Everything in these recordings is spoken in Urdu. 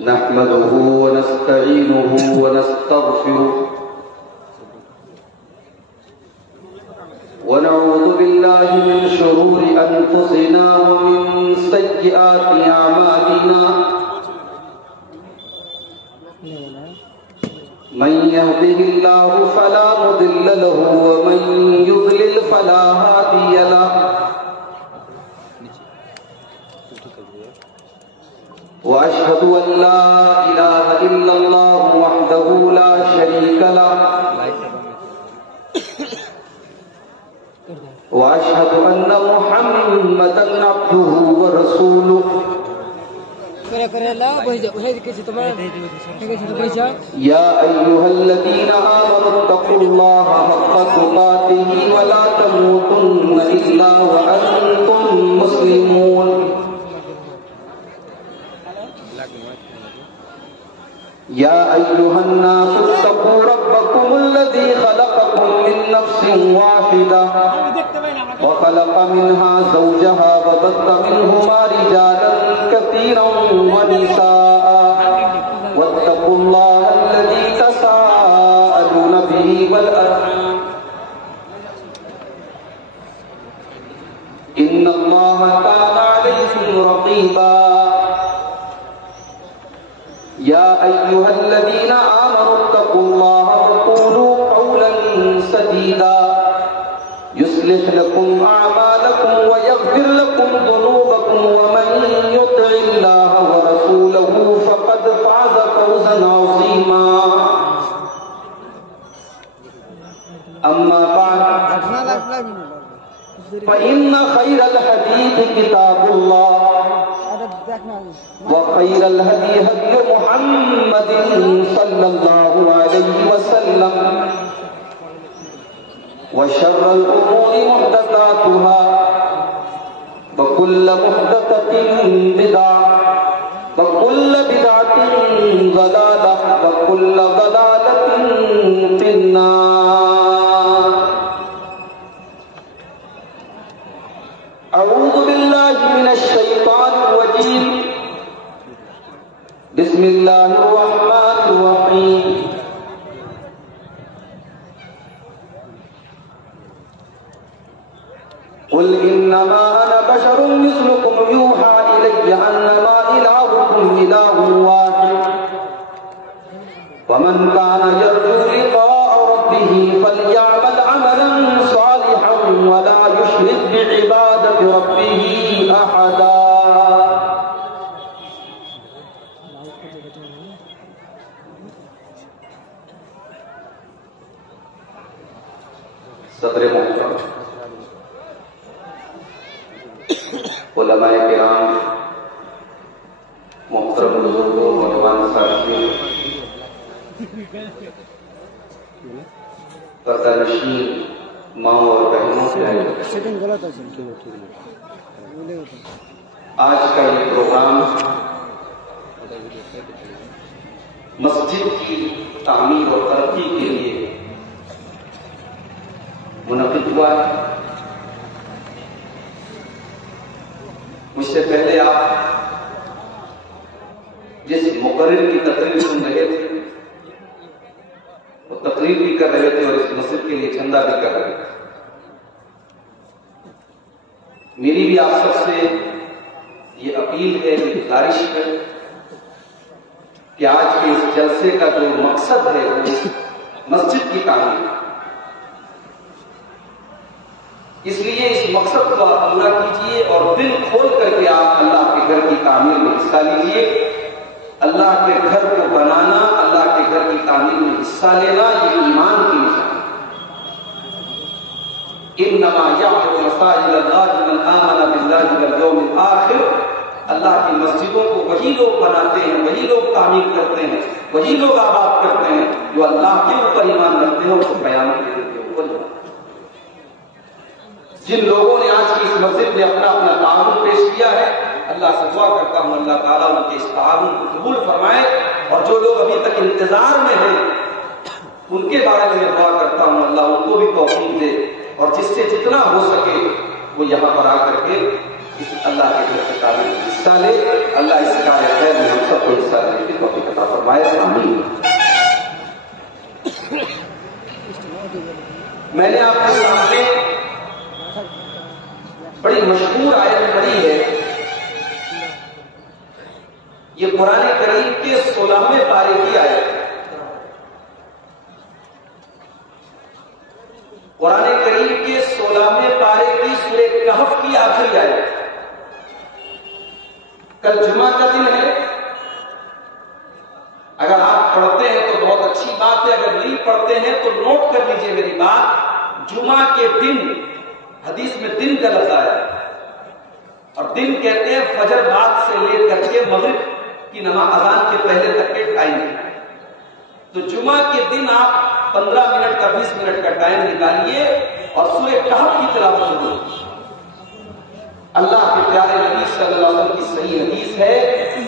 نحمده ونستعينه ونستغفره ونعوذ بالله من شرور أنفسنا ومن سيئات أعمالنا من يهده الله فلا مضل له ومن يضلل فلا هادي له وأشهد أن لا إله إلا الله وحده لا شريك له وأشهد أن محمدا عبده ورسوله يا أيها الذين آمنوا اتقوا الله حق تقاته ولا تموتن إلا وأنتم مسلمون يا أيها الناس اتقوا ربكم الذي خلقكم من نفس واحدة وخلق منها زوجها وبث منهما رجالا كثيرا ونساء واتقوا الله الذي تساءلون به والأرحام إن الله كان عليكم رقيبا يا أيها الذين آمنوا اتقوا الله وقولوا قولا سديدا يصلح لكم أعمالكم ويغفر لكم ذنوبكم ومن يطع الله ورسوله فقد فاز فوزا عظيما أما بعد فإن خير الحديث كتاب الله وخير الهدي هدي محمد صلى الله عليه وسلم وشر الأمور محدثاتها وكل محدثة بدعة وكل بدعة ضلالة وكل ضلالة في النار. أعوذ بالله من الشيطان الرجيم. بسم الله الرحمن الرحيم. قل إنما أنا بشر مثلكم يوحى إلي أنما إلهكم إله واحد ومن كان يرجو لقاء ربه فليعمل عملا صالحا ولا يشرك بعبادة ربه أحدا. صدر محترم علماء کرام، محترم بزرگوں، نوجوان ساتھیوں، پردہ نشین ماں اور بہنوں سے آج کا یہ پروگرام مسجد کی تعمیر اور ترقی کے لیے منعقد ہوا ہے. مجھ سے پہلے آپ جس مقرر کی تقریر سن رہے تھے وہ تقریر بھی کر رہے تھے اور اس مسجد کے لیے چندہ بھی کر رہے تھے. میری بھی آپ سب سے یہ اپیل ہے، یہ گزارش ہے کہ آج کے اس جلسے کا جو مقصد ہے وہ مسجد کی تعمیر، اس لیے اس مقصد کو آپ پورا کیجئے اور دل کھول کر کے آپ اللہ کے گھر کی تعمیر میں حصہ لیجئے. اللہ کے گھر کو بنانا، اللہ کے گھر کی تعمیر میں حصہ لینا یہ ایمان کی نشانی ہے. انما یعمر مساجد اللہ من آمن باللہ والیوم الآخر. اللہ کی مسجدوں کو وہی لوگ بناتے ہیں، وہی لوگ تعمیر کرتے ہیں، وہی لوگ آباد کرتے ہیں جو اللہ کے اوپر ایمان رکھتے ہیں اور قیامت کے دن کے اوپر ایمان. جن لوگوں نے آج کی اس مسجد میں اپنا اپنا تعاون پیش کیا ہے، اللہ سے دعا کرتا ہوں اللہ تعالیٰ ان کے اس تعاون کو قبول فرمائے، اور جو لوگ ابھی تک انتظار میں ہیں ان کے بارے میں دعا کرتا ہوں اللہ ان کو بھی توفیق دے، اور جس سے جتنا ہو سکے وہ یہاں پر آ کر کے اس اللہ کے گھر کے تعلیم میں حصہ لے. اللہ اس کار خیر میں ہم سب کو حصہ لے. فرمائے آمین۔ میں نے آپ کے سامنے بڑی مشہور آیت پڑھی ہے، یہ قرآن کریم کے 16ویں پارے کی آیت ہے۔ قرآن کریم کے 16ویں پارے کی سورہ کہف کی آخری آیت۔ کل جمعہ کا دن ہے، اگر آپ پڑھتے ہیں تو بہت اچھی بات ہے، اگر نہیں پڑھتے ہیں تو نوٹ کر لیجئے میری بات۔ جمعہ کے دن، حدیث میں دن کا لفظ آیا ہے، اور دن کہتے ہیں فجر بعد سے لے کر کے مغرب کی نماز اذان کے پہلے تک کے ٹائم ہے۔ تو جمعہ کے دن آپ 15 منٹ کا 20 منٹ کا ٹائم نکالیے اور سورہ کہف کی تلاوت کرو۔ اللہ کے پیارے نبی صلی اللہ علیہ وسلم کی صحیح حدیث ہے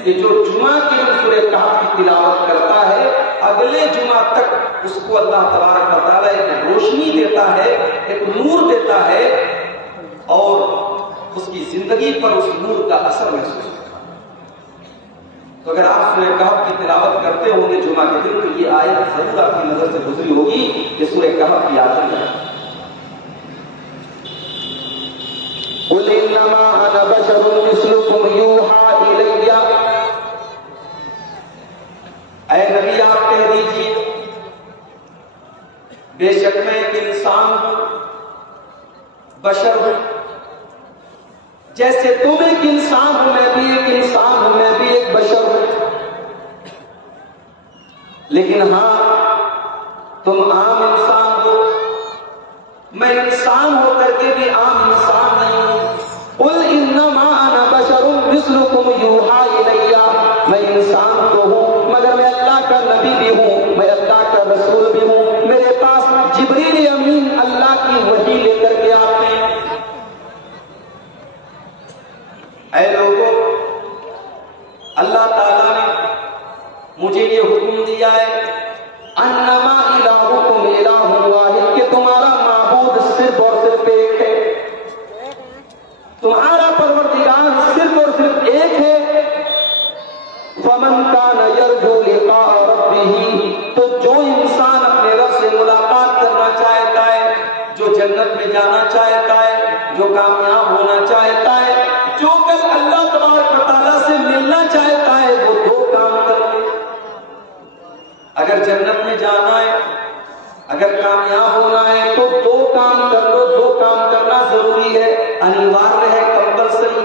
کہ جو جمعہ کے دن سورہ کہف کی تلاوت کرتا ہے اگلے جمعہ تک اس کو اللہ تبارک و تعالیٰ ایک روشنی دیتا ہے، ایک نور دیتا ہے، اور اس کی زندگی پر اس نور کا اثر محسوس ہوتا ہے۔ تو اگر آپ سورہ کہف کی تلاوت کرتے ہوں گے جمعہ کے دن تو یہ آیت ضرور آپ کی نظر سے گزری ہوگی کہ سورہ کہف کی آخری ہے۔ قُلْ إِنَّمَا أَنَا بَشَرٌ مِثْلُكُمْ يُوحَىٰ إِلَيَّ، اے نبی آپ کہہ دیجیے بے شک میں ایک انسان ہوں، بشر ہوں، جیسے تم ایک انسان ہو میں بھی ایک انسان ہوں، میں بھی ایک بشر ہوں، لیکن ہاں تم عام انسان ہو، میں انسان ہو کر کے بھی عام انسان نہیں ہوں۔ قُلْ إِنَّمَا أَنَا بَشَرٌ مِثْلُكُمْ يُوحَىٰ إِلَيَّ، میں انسان تو ہوں مگر میں اللہ کا نبی بھی ہوں، میں اللہ کا رسول بھی ہوں، میرے پاس جبریل امین اللہ کی وحی لے کر کے آتے ہیں۔ اے لوگوں، اللہ تعالیٰ نے مجھے یہ حکم دیا ہے انما الہکم الہ واحد، کہ تمہارا معبود صرف اور صرف ایک ہے، تمہارا پروردگار صرف اور صرف ایک ہے۔ فمن کان یرجو لقاء ربہ، تو جو انسان اپنے رب سے ملاقات کرنا چاہتا ہے، جو جنت میں جانا چاہتا ہے، جو کامیاب ہونا چاہتا ہے، جو کل اللہ تبارک و تعالیٰ سے ملنا چاہتا ہے، وہ دو کام کر لے۔ اگر جنت میں جانا ہے، اگر کامیاب ہونا ہے تو دو کام کر لو۔ دو کام کرنا ضروری ہے، انیواریہ ہے، کمپلسری۔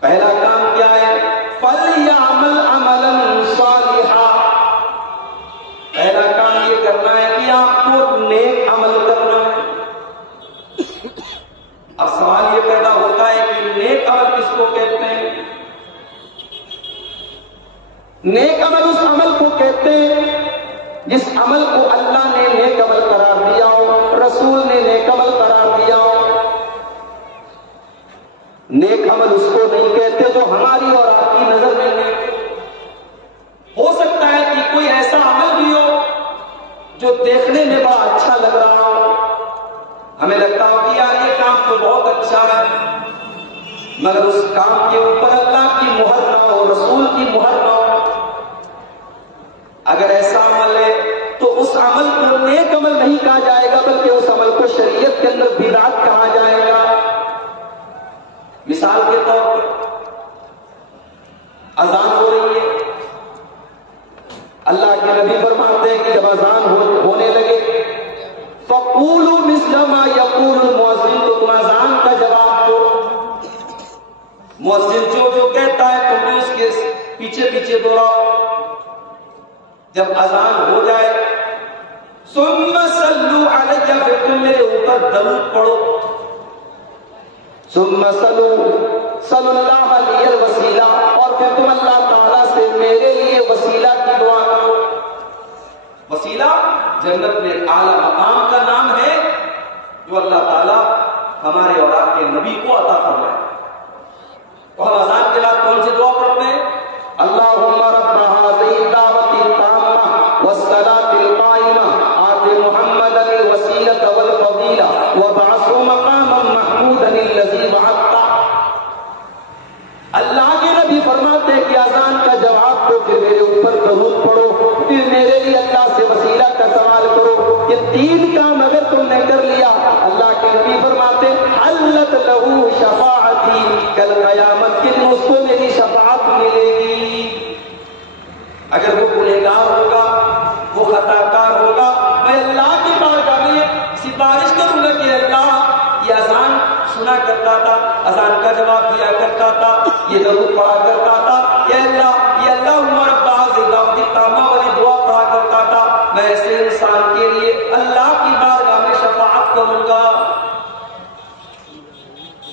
پہلا کام کیا ہے؟ فَلْيَعْمَلْ عَمَلًا صَالِحًا، پہلا کام یہ کرنا ہے کہ آپ کو نیک عمل کرنا ہے۔ اب سوال یہ پیدا ہوتا ہے کہ نیک عمل کس کو کہتے ہیں؟ نیک عمل اس عمل کو کہتے ہیں جس عمل کو اللہ نے نیک عمل قرار دیا ہو، رسول نے نیک عمل قرار دیا ہو۔ نیک عمل اس کو نہیں کہتے جو ہماری اور آپ کی نظر میں نیک ہو سکتا ہے کہ کوئی ایسا عمل بھی ہو جو دیکھنے میں بڑا اچھا لگ رہا ہو، ہمیں لگتا ہو کہ یار یہ کام تو بہت اچھا ہے، مگر اس کام کے اوپر اللہ کی مہر نہ ہو، رسول کی مہر نہ ہو۔ اگر ایسا عمل ہے تو اس عمل کو نیک عمل نہیں کہا جائے گا، بلکہ اس عمل کو شریعت کے اندر بدعت کہا جائے گا۔ مثال کے طور پر اذان ہو رہی ہے، اللہ کے نبی فرماتے ہیں کہ جب اذان ہونے لگے فَقُولُوا مِثْلَ مَا يَقُولُ الْمُؤَذِّنُ، تو تم اذان کا جواب دو، مؤذن جو کہتا ہے تم بھی اس کے پیچھے پیچھے دوہراؤ۔ جب اذان ہو جائے ثُمَّ صَلُّوا عَلَيَّ، پھر تم میرے اوپر درود پڑھو۔ ثُمَّ صَلُّوا اللَّهَ لِيَ الْوَسِيلَةَ، اور پھر تم اللہ تعالیٰ سے میرے لیے وسیلہ کی دعا کرو۔ وسیلہ جنت میں اعلیٰ مقام کا نام ہے جو اللہ تعالیٰ ہمارے اور آپ کے نبی کو عطا فرمائے۔ تو ہم اذان کے بعد کون سی دعا پڑھتے ہیں؟ اللہم رب هذه الدعوة التامة والصلاة القائمة آت محمدا الوسیلة والفضیلة وابعثه مقاما محمودا الذی وعدته۔ اللہ کے نبی فرماتے ہیں کہ اذان کا جواب تو اذان کا جواب دیا کرتا تھا، یہ درود پڑھا کرتا تھا، یہ اللہ رب العزت کی تامہ والی دعا پڑھا کرتا تھا، میں ایسے انسان کے لیے اللہ کی بارگاہ میں شفاعت کروں گا۔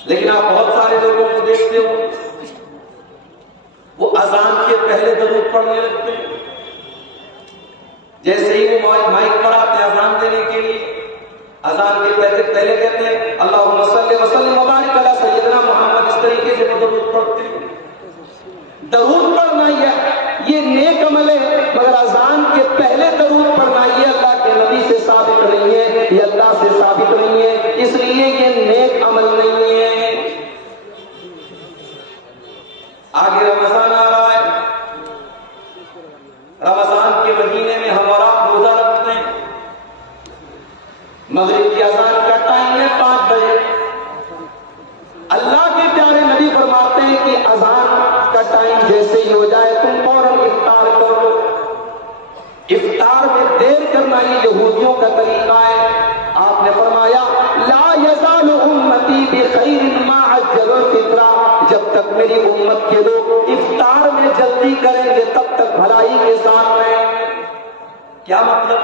لیکن آپ بہت سارے لوگوں کو دیکھتے ہو وہ اذان کے پہلے درود پڑھنے لگتے ہیں، جیسے ہی وہ مائک پر آتے ہیں اذان دینے کے لیے، اذان کے پہلے کہتے ہیں اللہم صلی وسلم وبارک علی سیدنا محمد، اس طریقے سے وہ درود پڑھتے ہیں۔ درود پڑھنا یہ نیک عمل ہے، مگر اذان کے پہلے درود پڑھنا یہ اللہ کے نبی سے ثابت نہیں ہے، یہ اللہ سے ثابت نہیں ہے، اس لیے یہ نیک عمل نہیں ہے۔ آگے رمضان آ رہا ہے، رمضان کے مہینے میں ہم اور آپ روزہ رکھتے ہیں، مغرب کی اذان کا ٹائم ہے 5 بجے، اللہ کے پیارے نبی فرماتے ہیں کہ اذان کا ٹائم جیسے ہی ہو جائے تم فوراً افطار کرو۔ افطار میں دیر کرنا یہ یہودیوں کا طریقہ ہے۔ آپ نے فرمایا لا یزال امتی بخیر ما عجلوا الفطر، جب تک میری امت کے لوگ افطار میں جلدی کریں گے تب تک بھلائی کے ساتھ رہیں۔ کیا مطلب؟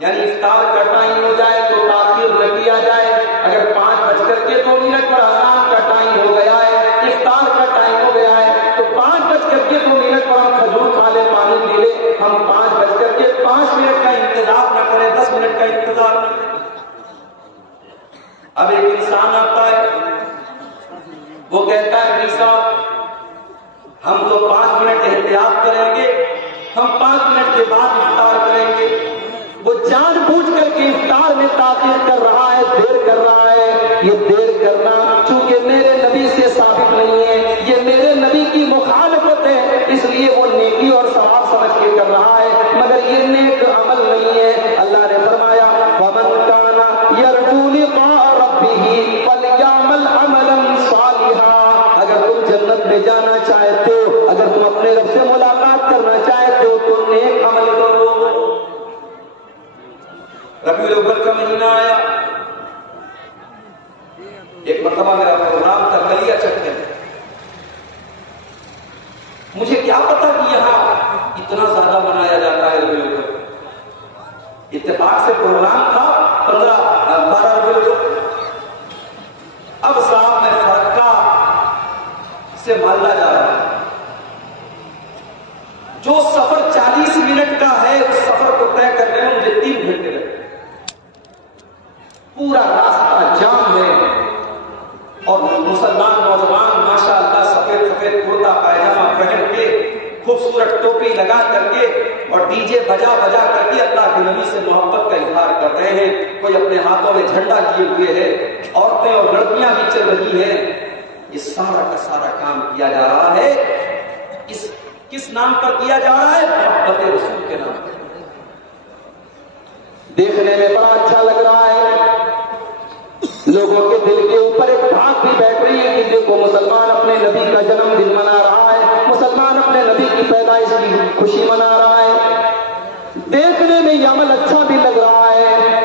یعنی افطار کا ٹائم ہو جائے تو تاخیر نہ کیا جائے، اگر 5:02 پر اذان کا ٹائم ہو گیا ہے، افطار کا ٹائم ہو گیا ہے، تو 5:02 پر ہم کھجور کھا لیں، پانی پی لیں، ہم 5:05 کا انتظار نہ کریں، 10 منٹ کا انتظار نہ کریں۔ اب ایک انسان آتا ہے، وہ کہتا ہے کہ صاحب ہم تو 5 منٹ احتیاط کریں گے، ہم 5 منٹ کے بعد افطار کریں گے۔ وہ جان بوجھ کر کے افطار میں تاخیر کر رہا ہے، دیر کر رہا ہے۔ یہ دیر کرنا چونکہ میرے نبی سے ثابت نہیں ہے، یہ میرے نبی کی مخالفت ہے، اس لیے وہ نیکی اور ثواب سمجھ کے کر رہا ہے، مگر یہ نیک عمل نہیں ہے۔ اللہ نے فرمایا وَمَنْ كَانَ يَرْجُو لِقَاءَ رَبِّهِ فَلْيَعْمَلْ عَمَلًا صَالِحًا، اگر تم جنت میں جانا چاہتے ہو، اگر تم اپنے رب سے ملاقات کرنا چاہتے ہو تو نیک عمل کرو۔ ربیع الاول کا مہینہ آیا، ایک مرتبہ میرا پروگرام تھا گلیا چک میں، مجھے کیا پتا کہ یہاں اتنا زیادہ منایا جاتا ہے ربیع الاول۔ اتفاق سے پروگرام تھا 12 ربیع الاول۔ اب صاحب میں فرقہ سے محلہ جا رہا ہوں، جو سفر 40 منٹ کا ہے اس سفر کو طے کرنے میں مجھے 3 گھنٹے لگے، پورا راستہ جام ہے، اور مسلمان نوجوان ماشاء اللہ سفید سفید کرتا پائجامہ پہن کے، خوبصورت ٹوپی لگا کر کے اور ڈی جے بجا بجا کر کے اللہ کے نبی سے محبت کا اظہار کر رہے ہیں۔ کوئی اپنے ہاتھوں میں جھنڈا لیے ہوئے ہے، عورتیں اور لڑکیاں بھی چل رہی ہیں۔ یہ سارا کا سارا کام کیا جا رہا ہے، کس نام پر کیا جا رہا ہے؟ محبت رسول کے نام پر۔ دیکھنے میں بڑا اچھا لگ رہا ہے، لوگوں کے دل کے اوپر ایک بھاگ بھی بیٹھ رہی ہے کہ دیکھو مسلمان اپنے نبی کا جنم دن منا رہا ہے، مسلمان اپنے نبی کی پیدائش کی خوشی منا رہا ہے۔ دیکھنے میں یہ عمل اچھا بھی لگ رہا ہے،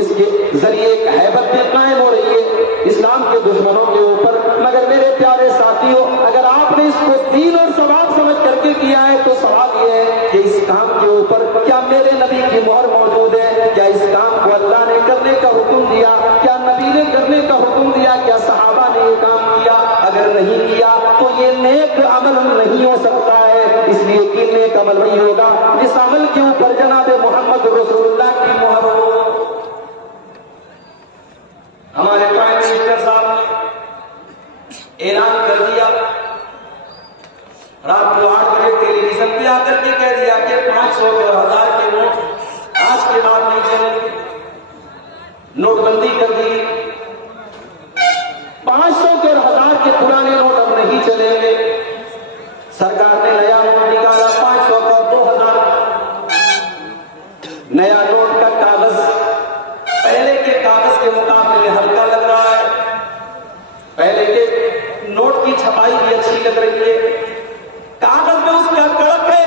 اس کے ذریعے ایک ہیبت بھی قائم ہو رہی ہے اسلام کے دشمنوں کے اوپر۔ مگر میرے پیارے ساتھیوں، اگر آپ نے اس کو دین اور ثواب سمجھ کر کے کیا ہے تو سوال یہ ہے کہ اس کام کے اوپر کیا میرے نبی کی مہر موجود ہے؟ کیا اس کام کو اللہ نے کرنے کا حکم دیا؟ کیا نبی نے کرنے کا حکم دیا؟ کیا صحابہ نے یہ کام کیا؟ اگر نہیں کیا تو یہ نیک عمل نہیں ہو سکتا ہے، اس لیے کہ نیک عمل وہی ہوگا جس عمل کے اوپر جناب محمد رسول اللہ کی مہر ہو۔ ہمارے پرائم منسٹر صاحب نے اعلان کر دیا، رات کو 8 بجے ٹیلی ویژن پہ آ کر کے کہہ دیا کہ 500 اور 1000 کے نوٹ آج کے بعد نہیں چلیں گے، نوٹ بندی کر دی۔ 500 کے اور 1000 کے پرانے نوٹ اب نہیں چلیں گے۔ سرکار نے نیا نوٹ نکالا 500 کا 2000 نیا نوٹ کا کاغذ پہلے کے کاغذ کے مقابلے میں ہلکا لگ رہا ہے، پہلے کے نوٹ کی چھپائی بھی اچھی لگ رہی ہے، کاغذ میں اس کا کڑک ہے،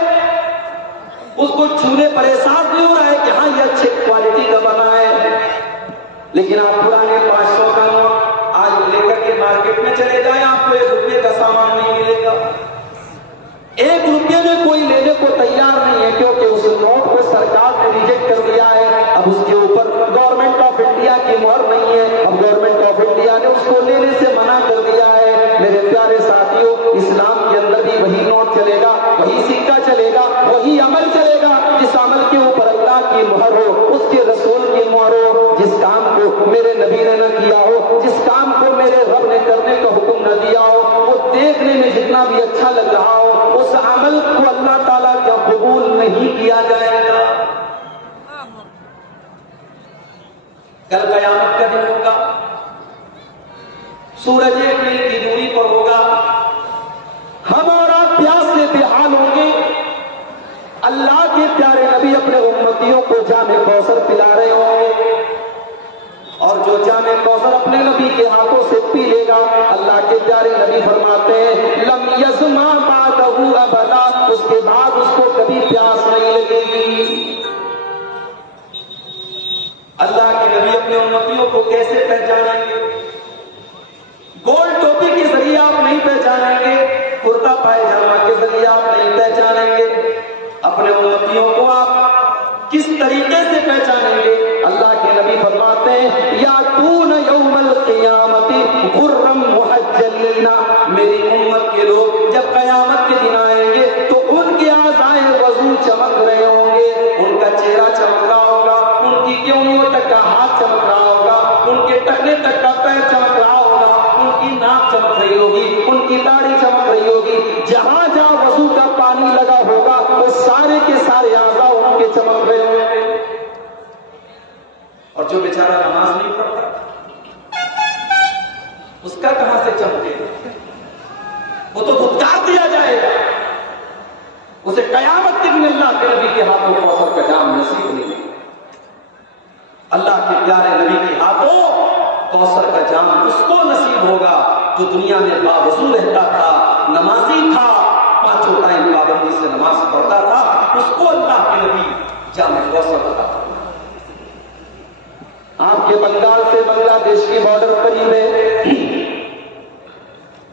اس کو چھونے پر احساس بھی ہو رہا ہے کہ ہاں یہ اچھے کوالٹی کا بنا ہے۔ لیکن آپ پرانے 500 کا نوٹ آج لے کر کے مارکیٹ میں چلے جائیں آپ کو 1 روپے کا سامان نہیں ملے گا. 1 روپے میں کوئی لینے کو تیار نہیں ہے کیونکہ اس نوٹ کو سرکار نے ریجیکٹ کر دیا ہے. اب اس کے اوپر گورنمنٹ آف انڈیا کی مہر نہیں ہے. اب گورنمنٹ آف انڈیا نے اس کو لینے سے منع کر دیا ہے. میرے پیارے ساتھیوں اسلام کے اندر بھی وہی نوٹ چلے گا, وہی سکہ چلے گا, وہی عمل چلے گا جس عمل کے اوپر اللہ کی مہر ہو, اس کے رسول کی مہر ہو. جس کام کو میرے نبی نے نہ کیا ہو, جس کام کو میرے رب نے کرنے کا حکم نہ دیا ہو, وہ دیکھنے میں جتنا بھی اچھا لگ رہا ہو اس عمل کو اللہ تعالیٰ کا قبول نہیں کیا جائے گا. کل قیامت کا دن ہوگا, سورج 1 میل کی دوری پر ہوگا, ہمارا پیاس سے بے حال ہوں گے. اللہ کے پیارے نبی اپنے امتیوں کو جام کوثر پلا رہے ہوں گے, اور جو جام کوثر اپنے نبی کے ہاتھوں سے پی لے گا, اللہ کے پیارے نبی فرماتے ہیں لم یظما بعدہ ابدا, اس کے بعد اس کو کبھی پیاس نہیں لگے گی. اللہ کے نبی اپنے امتیوں کو کیسے پہچانیں گے؟ گول ٹوپی کے ذریعے آپ نہیں پہچانیں گے, کرتا پائجامہ کے ذریعے آپ نہیں پہچانیں گے. اپنے امتیوں کو آپ کس طریقے سے پہچانیں گے؟ اللہ کے نبی فرماتے ہیں یاتون یوم القیامت غرم محجلین, میری امت کے لوگ جب قیامت کے دن آئیں گے تو ان کے اعضائے وضو چمک رہے ہوں گے, ان کا چہرہ چمک رہا ہوگا, ان کی کیونیوں تک کا ہاتھ چمک رہا ہوگا, ان کے ٹخنے تک کا پیر چمک رہا ہوگا, ان کی ناک چمک رہی ہوگی, ان کی داڑھی چمک رہی ہوگی. جہاں جہاں وضو کا پانی لگا ہوگا وہ سارے کے سارے اعضاء ان کے چمک رہے ہوں گے. اور جو بیچارہ نماز نہیں پڑھتا اس کا کہاں سے چمکے گا؟ وہ تو دھتکار دیا جائے گا. اسے قیامت کے دن اللہ کے نبی کے ہاتھوں کوثر کا جام نصیب نہیں ہے. اللہ کے پیارے نبی کے ہاتھوں کوثر کا جام اس کو نصیب ہوگا جو دنیا میں باوضو رہتا تھا, نمازی تھا, 5 ٹائم پابندی سے نماز پڑھتا تھا, اس کو اللہ کے نبی جام کوثر عطا فرمائے. آپ کے بنگال سے بنگلہ دیش کی بارڈر قریب ہے.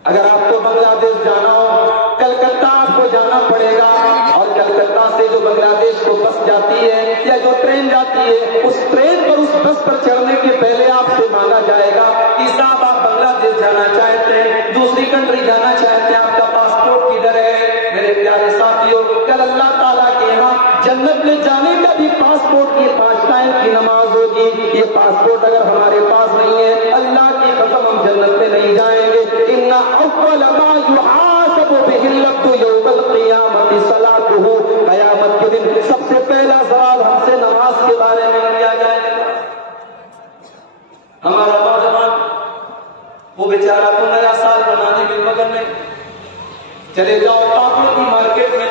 اگر آپ کو بنگلہ دیش جانا ہو کلکتہ آپ کو جانا پڑے گا, اور کلکتہ سے جو بنگلہ دیش کو بس جاتی ہے یا جو ٹرین جاتی ہے اس ٹرین پر اس بس پر چڑھنے کے پہلے آپ سے مانگا جائے گا کہ صاحب آپ بنگلہ دیش جانا چاہتے ہیں, دوسری کنٹری جانا چاہتے ہیں, آپ کا پاسپورٹ کدھر ہے؟ میرے پیارے ساتھیوں کل اللہ تعالیٰ کے یہاں جنت میں جانے کا بھی پاسپورٹ کی 5 ٹائم کی نماز ہوگی. یہ پاسپورٹ اگر ہمارے پاس نہیں ہے اللہ کی قسم ہم جنت میں نہیں جائیں گے. ان اول ما یحاسب به العبد یوم القیامت صلاته, قیامت کے دن سب سے پہلا سوال ہم سے نماز کے بارے میں کیا جائے گا. ہمارا نوجوان وہ بیچارہ تو نیا سال بنانے میں مگن میں, چلے جاؤ پاپڑ کی مارکیٹ میں,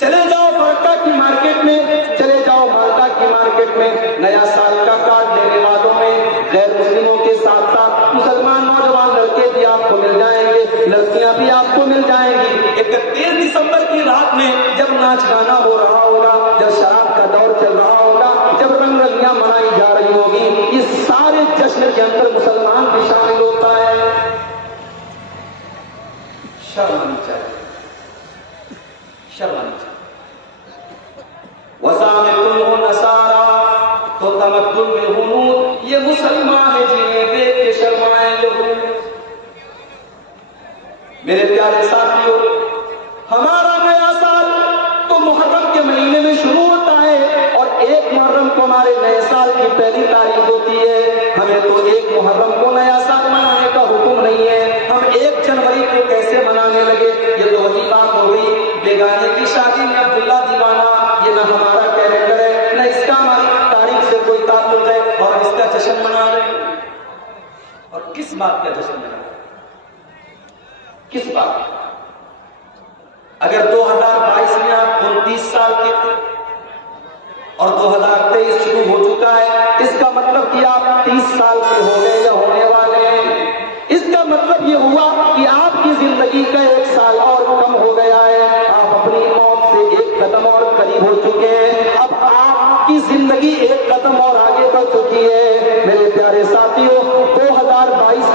چلے جاؤ فرقہ کی مارکیٹ میں, چلے جاؤ مالدہ کی مارکیٹ میں, نیا سال کا کارڈ لینے والوں میں غیر مسلموں کے ساتھ ساتھ مسلمان نوجوان لڑکے بھی آپ کو مل جائیں گے, لڑکیاں بھی آپ کو مل جائیں گی. 31 دسمبر کی رات میں جب ناچ گانا ہو رہا ہوگا, جب شراب کا دور چل رہا ہوگا, جب رنگ رلیاں منائی جا رہی ہوگی, اس سارے جشن کے اندر مسلمان بھی شامل ہوتا ہے. شرم آنی چاہیے, شرم آنی چاہیے. وَزَعَمَتُمْ نَصَارَىٰ, تو تمدن میں ہنود, یہ مسلمان ہے جنہیں دیکھ کے شرمائے لوگ. میرے پیارے ساتھیوں ہمارا نیا سال تو محرم کے مہینے میں شروع ہوتا ہے, اور 1 محرم کو ہمارے نئے سال کی پہلی تاریخ ہوتی ہے. ہمیں تو 1 محرم کو نیا سال منانے کا حکم نہیں ہے, ہم 1 جنوری کو کیسے منانے لگے؟ یہ تو وہی بات ہو گئی بیگانے کی شادی میں عبداللہ دیوانہ. یہ نہ ہمارا کیلنڈر ہے نہ اس کا ہماری تاریخ سے کوئی تعلق ہے, اور اس کا جشن منا رہے ہیں. اور کس بات کا جشن منا رہے ہیں؟ کس بات؟ اگر 2022 میں آپ 29 سال کے تھے اور 2023 شروع ہو چکا ہے, اس کا مطلب کہ آپ 30 سال کے ہو گئے یا ہونے والے ہیں. اس کا مطلب یہ ہوا کہ آپ کی زندگی کا 1 سال اور کم ہو گیا ہے. آپ اپنی موت سے 1 قدم اور قریب ہو چکے ہیں. اب آپ کی زندگی 1 قدم اور آگے بڑھ چکی ہے. میرے پیارے ساتھیوں 2022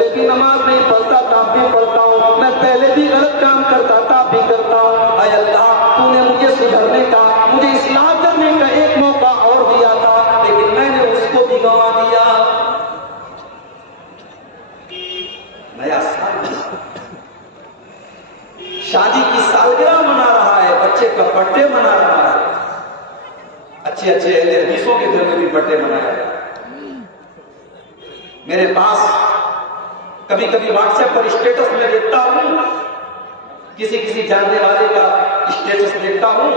پہلے بھی نماز نہیں پڑھتا تھا، اب بھی پڑھتا ہوں، میں پہلے بھی غلط کام کرتا تھا، اب بھی کرتا ہوں، اے اللہ تو نے مجھے سدھرنے کا، مجھے اصلاح کرنے کا ایک موقع اور دیا تھا، لیکن میں نے اس کو بھی گنوا دیا۔ نیا سال شادی کی سالگرہ منا رہا ہے، بچے کا برتھ ڈے منا رہا ہے، اچھے اچھے اہل حدیثوں کے گھر میں بھی برتھ ڈے منایا جاتا ہے۔ میرے پاس کبھی کبھی واٹس ایپ پر اسٹیٹس میں دیکھتا ہوں، کسی جاننے والے کا اسٹیٹس دیکھتا ہوں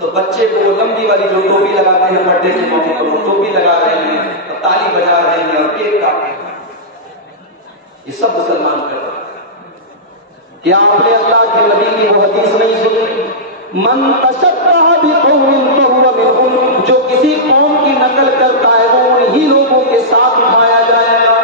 تو بچے کو وہ لمبی والی جو ٹوپی لگاتے ہیں برتھ ڈے کے موقع پر، وہ ٹوپی لگا رہے ہیں اور تالی بجا رہے ہیں اور کیک کاٹ رہے ہیں۔ یہ سب مسلمان کر رہے ہیں۔ کیا آپ نے اللہ کے نبی کی وہ حدیث نہیں سنی؟ من تشبہ بقوم فہو منہم، جو کسی قوم کی نقل کرتا ہے وہ انہی لوگوں کے ساتھ اٹھایا جائے گا۔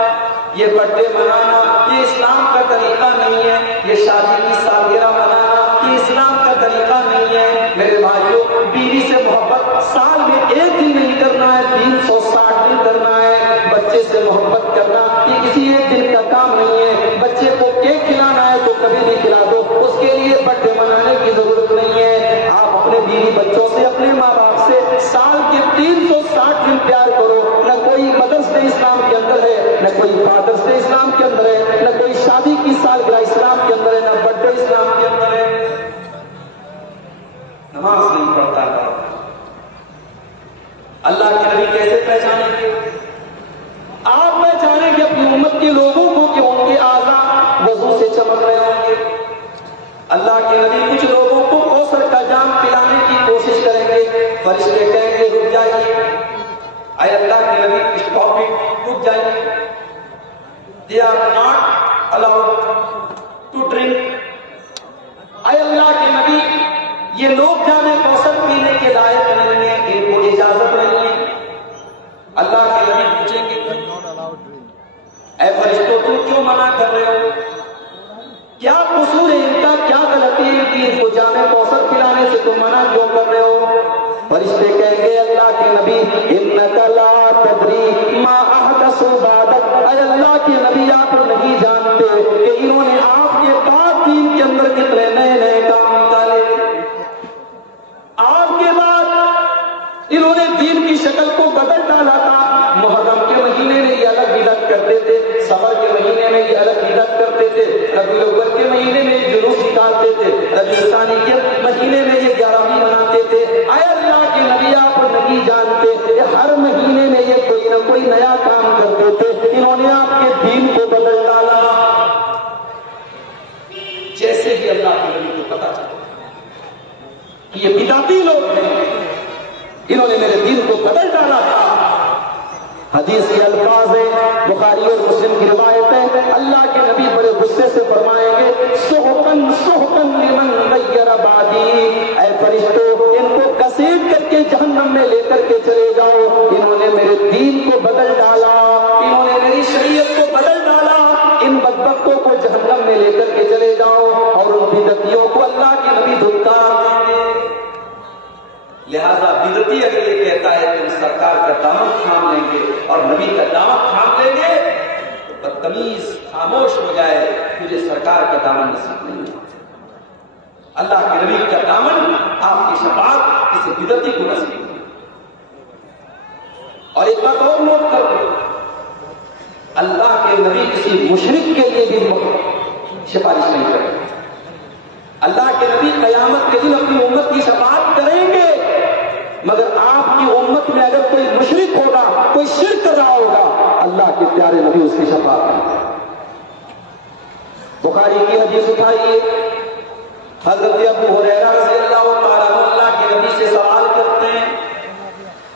یہ برتھ ڈے منانا یہ اسلام کا طریقہ نہیں ہے، یہ شادی کی سالگرہ منانا یہ اسلام کا طریقہ نہیں ہے۔ میرے بھائیوں، بیوی سے محبت سال میں ایک دن نہیں کرنا ہے، 360 دن کرنا ہے۔ بچے سے محبت کرنا یہ کسی ایک دن کا کام نہیں ہے۔ بچے کو کیک کھلانا ہے تو کبھی بھی کھلا دو، اس کے لیے برتھ ڈے منانے کی ضرورت نہیں ہے۔ آپ اپنے بیوی بچوں سے، اپنے ماں باپ سے سال کے 360 دن پیار کرو۔ نہ کوئی مدرس ڈے اسلام کے اندر ہے، نہ کوئی فادرس ڈے اسلام کے اندر ہے، نہ کوئی شادی کی سالگرہ اسلام کے اندر ہے، نہ برتھ ڈے اسلام کے اندر ہے۔ نماز نہیں پڑھتا ہے، اللہ کے نبی کیسے پہچانیں گے؟ آپ پہچانیں گے اپنی امت کے لوگوں کو کہ ان کے اعضاء وضو سے چمک رہے ہوں گے۔ اللہ کے نبی کچھ لوگوں کو کوثر کا جام پلانے کی کوشش کریں گے، فرشتے کہیں گے رک جائیے، اے اللہ کے نبی اسٹاپ اٹ، رک جائیے، they are not allowed to drink۔ اے اللہ کے نبی یہ لوگ جام کوثر پینے کے لائق نہیں ہیں، ان کو اجازت نہیں ہے۔ اللہ کے نبی پوچھیں گے اے فرشتوں تم کیوں منع کر رہے ہو؟ کیا قصور ہے ان کا، کیا غلطی ہے کہ ان کو جام کوثر پلانے سے تم منع کیوں کر رہے ہو؟ فرشتے کہیں گے اللہ کے نبی انک لا تدری ما احدثوا بعدک، اے اللہ کے نبی آپ نہیں جانتے کہ انہوں نے آپ کے بعد دین کے اندر کتنے نئے نئے کام نکالے۔ آپ کے بعد انہوں نے دین کی شکل کو بدل ڈالا تھا۔ محرم کے مہینے میں یہ الگ بدعت کرتے تھے، سفر کے مہینے میں یہ الگ بدعت کرتے تھے، ربیع الاول کے مہینے میں یہ جلوس نکالتے تھے، ربیع الثانی کے مہینے میں یہ 11ویں مناتے تھے۔ اے اللہ کے نبی آپ نہیں جانتے کہ ہر مہینے میں یہ کوئی نہ کوئی نیا کام کرتے تھے، انہوں نے آپ کے دین کو بدل ڈالا۔ جیسے ہی اللہ کے نبی کو پتا چلا کہ یہ بدعتی لوگ ہیں، انہوں نے میرے دین کو بدل ڈالا تھا، حدیث کے الفاظ ہیں، بخاری اور مسلم کی روایت ہے، اللہ کے نبی بڑے غصے سے فرمائیں گے سحقاً سحقاً لمن غیر بعدی، اے فرشتوں ان کو گھسیٹ کر کے جہنم میں لے کر کے چلے جاؤ، انہوں نے میرے دین کو بدل ڈالا، انہوں نے میری شریعت کو بدل ڈالا، ان بدبختوں کو جہنم میں لے کر کے چلے جاؤ، اور ان بدعتیوں کو اللہ کے نبی دھتکار دیں گے۔ لہذا بدعتی اگر یہ کہتا ہے کہ ہم سرکار کا دامن تھام لیں گے اور نبی کا دامن تھام لیں گے تو بدتمیز خاموش ہو جائے، تجھے سرکار کا دامن نصیب نہیں ہے۔ اللہ کے نبی کا دامن، آپ کی شفاعت کسی بدعتی کو نصیب نہیں۔ اور ایک بات اور نوٹ کر دو، اللہ کے نبی کسی مشرک کے لیے بھی سفارش نہیں کریں گے۔ اللہ کے نبی قیامت کے دن اپنی امت کی شفاعت کریں گے، مگر آپ کی امت میں اگر کوئی مشرک ہوگا، کوئی شرک کر رہا ہوگا، اللہ کے پیارے نبی اس کی شفاعت کریں گے۔ بخاری کی حدیث اٹھائیے، حضرت ابو ہریرہ رضی اللہ تعالیٰ عنہ اللہ کے نبی سے سوال کرتے ہیں،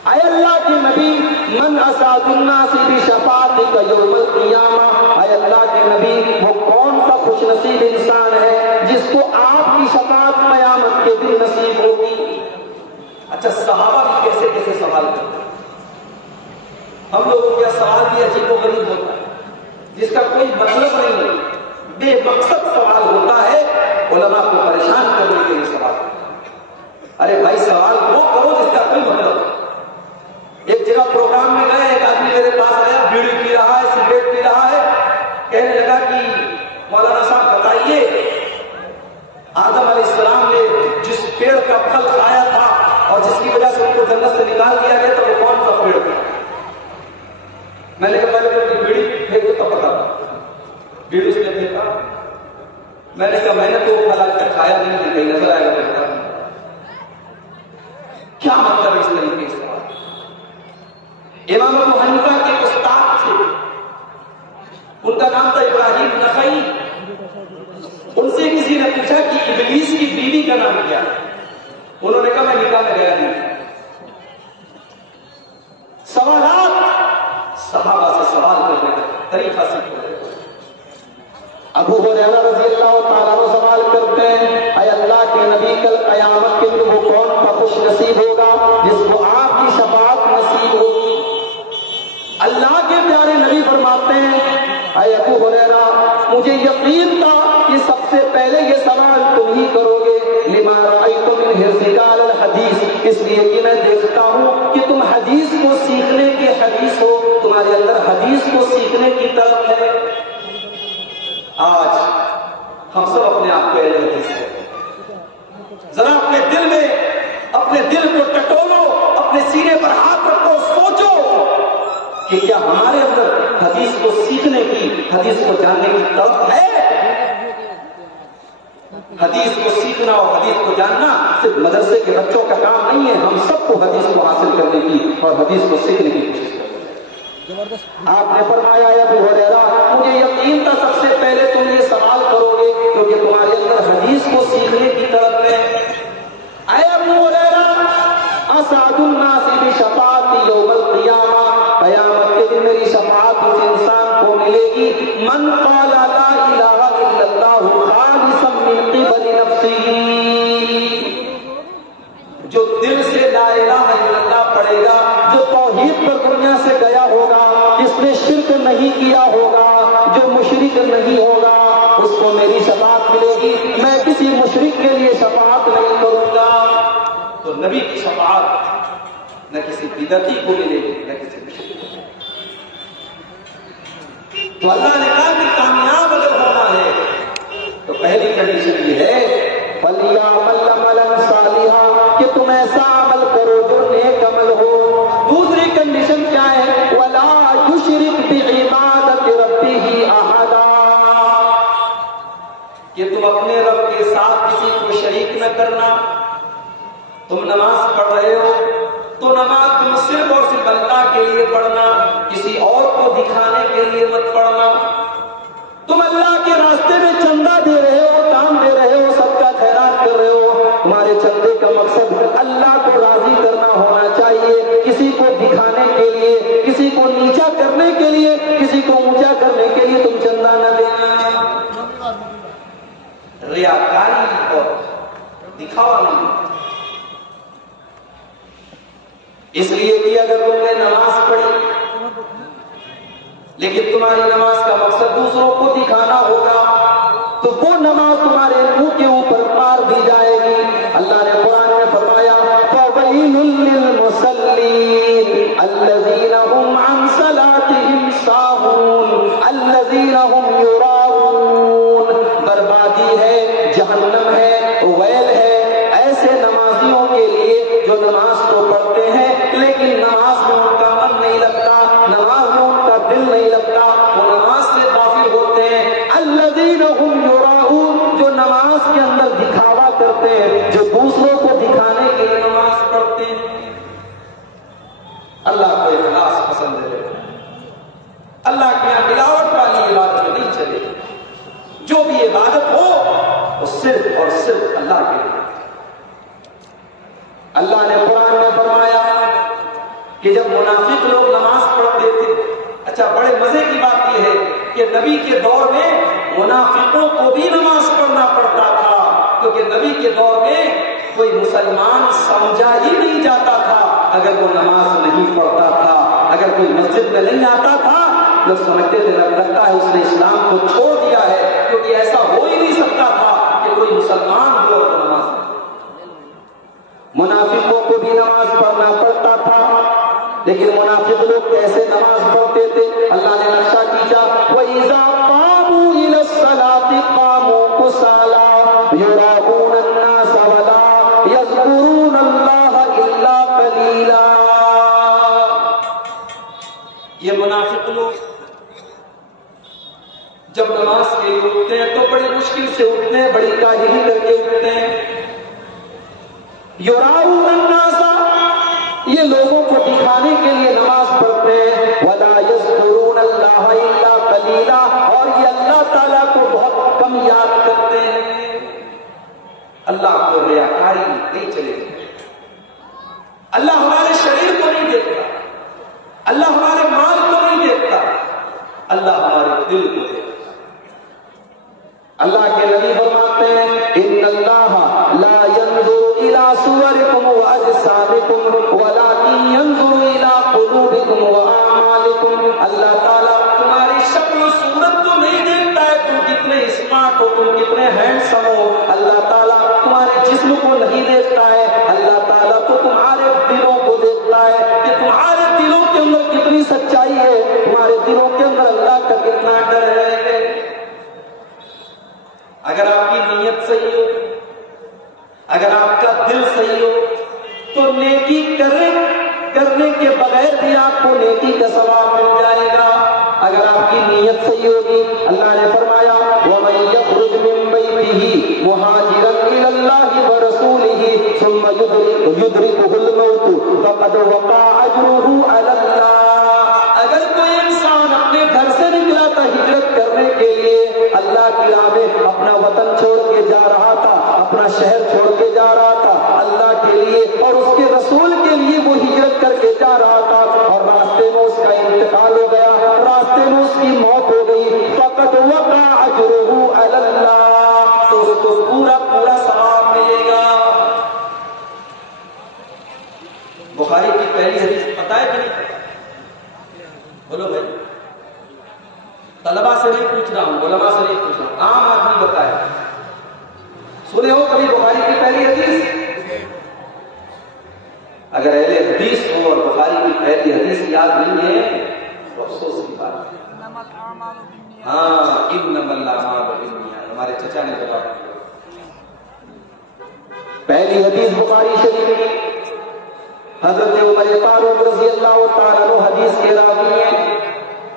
اے اللہ کے نبی من اسعد الناس بشفاعتک یوم القیامہ، اے اللہ کے نبی وہ کون سا خوش نصیب انسان ہے جس کو آپ کی شفاعت قیامت کے دن نصیب ہوگی۔ اچھا صحابہ بھی کیسے کیسے سوال کرتے ہیں، ہم لوگوں کا سوال بھی عجیب و غریب ہوتا ہے جس کا کوئی مطلب نہیں ہے، بے مقصد سوال ہوتا ہے، علماء کو پریشان کرنے کے لیے سوال ہوتا ہے۔ ارے بھائی سوال وہ کرو جس کا کوئی مطلب نہیں۔ ایک جگہ پروگرام میں گئے، ایک آدمی میرے پاس آیا، بیڑی پی رہا ہے، سگریٹ پی رہا ہے، کہنے لگا لگا کہ مولانا صاحب بتائیے آدم علیہ السلام نے جس پیڑ کا پھل کھایا تھا اور جس کی وجہ سے ان کو جنت سے نکال دیا گیا تھا وہ کون سا پیڑ تھا؟ میں نے کہا پہلے تو بیڑی پھینکو تب پتا بیڑی اس نے پھینکا. میں نے کہا میں نے تو وہ پھل آج تک کھایا نہیں, کہیں نظر آئے گا پتا نہیں. کیا مطلب اس طریقے سے؟ امام ابو حنیفہ کے استاد تھے, ان کا نام تھا ابراہیم نخعی. ان سے کسی نے پوچھا کہ ابلیس کی بیوی کا نام کیا؟ انہوں نے کہا میں نکاح میں گیا نہیں. سوالات صحابہ سے سوال کرنے کا طریقہ سیکھو. ابو ہریرہ رضی اللہ تعالیٰ عنہ سوال کرتے ہیں, اے اللہ کے نبی کل قیامت کے دن وہ کون سا خوش نصیب ہوگا جس کو آپ کی شفاعت نصیب ہوگی؟ اللہ کے پیارے نبی فرماتے ہیں, اے ابو ہریرہ مجھے یقین تھا کہ سب سے پہلے یہ سوال تم ہی کرو گے. لما رأیت من حرصک علی الحدیث, اس لیے کہ میں دیکھتا ہوں کہ تم حدیث کو سیکھنے کے حدیث ہو, تمہارے اندر حدیث کو سیکھنے کی طرف ہے. آج ہم سب اپنے آپ کو اہل حدیث ہیں. ذرا اپنے دل میں اپنے دل کو ٹٹولو, اپنے سینے پر ہاتھ رکھو, سوچو کہ کیا ہمارے اندر حدیث کو سیکھنے کی, حدیث کو جاننے کی طلب ہے؟ حدیث کو سیکھنا اور حدیث کو جاننا صرف مدرسے کے بچوں کا کام نہیں ہے. ہم سب کو حدیث کو حاصل کرنے کی اور حدیث کو سیکھنے کی کوشش کریں. آپ نے فرمایا ہے ابو ہریرہ مجھے یقین تھا سب سے پہلے تم یہ سوال کرو گے کیونکہ تمہارے اندر حدیث کو سیکھنے کی طرف ہے. اے ابو ہریرہ اسعد الناس بشفاعتی یوم القیامہ, قیامت کے دن میری شفاعت اس انسان کو ملے گی من قال لا الہ الا اللہ خالصا من قبل نفسہ, جو دل سے لا الہ الا اللہ پڑھے گا, جو توحید پر دنیا سے گیا ہوگا, جس نے شرک نہیں کیا ہوگا, جو مشرک نہیں ہوگا, اس کو میری شفاعت ملے گی. میں کسی مشرک کے لیے شفاعت نہیں کروں گا. تو نبی کی شفاعت نہ کسی بدعتی کو ملے گی نہ کسی مشرک کو. تو اللہ نے کہا کہ کامیاب اگر ہونا ہے تو پہلی کنڈیشن یہ ہے فَلْيَعْمَلْ عَمَلًا صَالِحًا, کہ تم ایسا عمل کرو جو نیک عمل ہو. دوسری کنڈیشن کیا ہے؟ وَلَا يُشْرِكْ بِعِبَادَةِ رَبِّهِ أَحَدًا, کہ تم اپنے رب کے ساتھ کسی کو شریک نہ کرنا. تم نماز پڑھ رہے ہو تو نماز تم صرف اور صرف اللہ کے لیے پڑھنا, کسی اور کو دکھانے کے لیے مت پڑھنا. تم اللہ کے راستے میں چندہ دے رہے ہو, دان دے رہے ہو, صدقہ خیرات کر رہے ہو, تمہارے چندے کا مقصد اللہ کو راضی کرنا ہونا چاہیے. کسی کو دکھانے کے لیے, کسی کو نیچا کرنے کے لیے, کسی کو اونچا کرنے کے لیے تم چندہ نہ دینا. ریاکاری اور دکھاوا نہیں. اس لیے کہ اگر تم نے نماز پڑھی لیکن تمہاری نماز کا مقصد دوسروں کو دکھانا ہوگا تو وہ نماز تمہارے منہ کے اوپر مار دی جائے گی. اللہ نے قرآن میں فرمایا فَوَيْلٌ لِّلْمُصَلِّينَ الَّذِينَ هُمْ عَنْ صَلَاتِهِمْ سَاهُونَ الَّذِينَ هُمْ يُرَاءُونَ. بربادی ہے, جہنم ہے, ویل ہے ایسے نمازیوں کے لیے جو نماز تو پڑھتے ہیں لیکن نماز میں ان کا من نہیں لگتا, نماز میں ان کا دل نہیں لگتا, وہ نماز سے غافل ہوتے ہیں. الذین هم یراؤون, جو نماز کے اندر دکھاوا کرتے ہیں, جو دوسروں کو دکھانے کے لیے نماز پڑھتے ہیں. اللہ کو اخلاص پسند ہے. اللہ کے یہاں ملاوٹ والی عبادت نہیں چلے. جو بھی عبادت ہو وہ صرف اور صرف اللہ کے لیے. اللہ نے قرآن میں فرمایا کہ جب منافق لوگ نماز پڑھتے تھے, اچھا بڑے مزے کی بات یہ ہے کہ نبی کے دور میں منافقوں کو بھی نماز پڑھنا پڑتا تھا, کیونکہ نبی کے دور میں کوئی مسلمان سمجھا ہی نہیں جاتا تھا اگر وہ نماز نہیں پڑھتا تھا. اگر کوئی مسجد میں نہیں آتا تھا لوگ سمجھتے تھے لگتا ہے اس نے اسلام کو چھوڑ دیا ہے, کیونکہ ایسا ہو ہی نہیں سکتا تھا کہ کوئی مسلمان ہو اور نماز پڑھے. منافقوں کو بھی نماز پڑھنا پڑتا تھا لیکن منافق لوگ کیسے نماز پڑھتے تھے؟ اللہ نے نقشہ کھینچا وَإِذَا قَامُوا نماز کے لیے اٹھتے ہیں تو بڑی مشکل سے اٹھتے ہیں, بڑی کاہلی کر کے اٹھتے ہیں. یراؤن الناس, یہ لوگوں کو دکھانے کے لیے نماز پڑھتے ہیں. ولا یذکرون اللہ الا قلیلا, اور یہ اللہ تعالیٰ کو بہت کم یاد کرتے ہیں. اللہ کو ریاکاری نہیں چلے گی. اللہ ہمارے شریر کو نہیں دیکھتا, اللہ ہمارے مال کو نہیں دیکھتا, اللہ ہمارے دل کو دیکھتا. اللہ کے نبی فرماتے ہیں ان اللہ لا ينظر الى صوركم واجسامكم ولكن ينظر الى قلوبكم واعمالكم. اللہ تعالیٰ تمہاری شکل و صورت کو نہیں دیکھتا ہے, تم کتنے اسمارٹ ہو, تم کتنے ہینڈسم ہو. اللہ تعالیٰ تمہارے جسم کو نہیں دیکھتا ہے, اللہ تعالیٰ تو تمہارے دلوں کو دیکھتا ہے کہ تمہارے دلوں کے اندر کتنی سچائی ہے, تمہارے دلوں کے اندر اللہ کا کتنا ڈر ہے. اگر آپ کی نیت صحیح ہو, اگر آپ کا دل صحیح ہو, تو نیکی کرنے کے بغیر بھی آپ کو نیکی کا ثواب مل جائے گا. اگر آپ کی نیت صحیح ہوگی, اللہ نے فرمایا وَمَن يَخْرُجْ مِن بَيْتِهِ مُهَاجِرًا إِلَى اللَّهِ وَرَسُولِهِ ثُمَّ يُدْرِكُهُ الْمَوْتُ فَقَدْ وَقَعَ أَجْرُهُ عَلَى اللَّهِ. اگر کوئی انسان اپنے گھر سے نکلا تھا ہجرت کرنے کے لیے, اللہ کی راہ میں اپنا وطن چھوڑ کے جا رہا تھا, اپنا شہر چھوڑ کے جا رہا تھا اللہ کے لیے اور اس کے رسول کے لیے وہ ہجرت کر کے جا رہا تھا, اور راستے میں اس کا انتقال ہو گیا, راستے میں اس کی موت ہو گئی. فقط وقع اجرہ علی اللہ, تو اس کو پورا ثواب ملے گا. بخاری کی پہلی حدیث پتہ ہے کہ نہیں پتہ؟ بولو بھائی, طلبا سے نہیں پوچھ رہا ہوں, علماء سے نہیں پوچھ رہا ہوں, عام آدمی بتائے. سنے ہو کبھی بخاری کی پہلی حدیث؟ اگر اہل حدیث ہو اور بخاری کی پہلی حدیث یاد نہیں ہے تو افسوس کی بات ہے. ہاں, انما الاعمال بالنیات, ہمارے چچا نے جواب دیا. پہلی حدیث بخاری شریف کی, حضرت عمر فاروق رضی اللہ تعالیٰ عنہ حدیث کے راوی ہیں,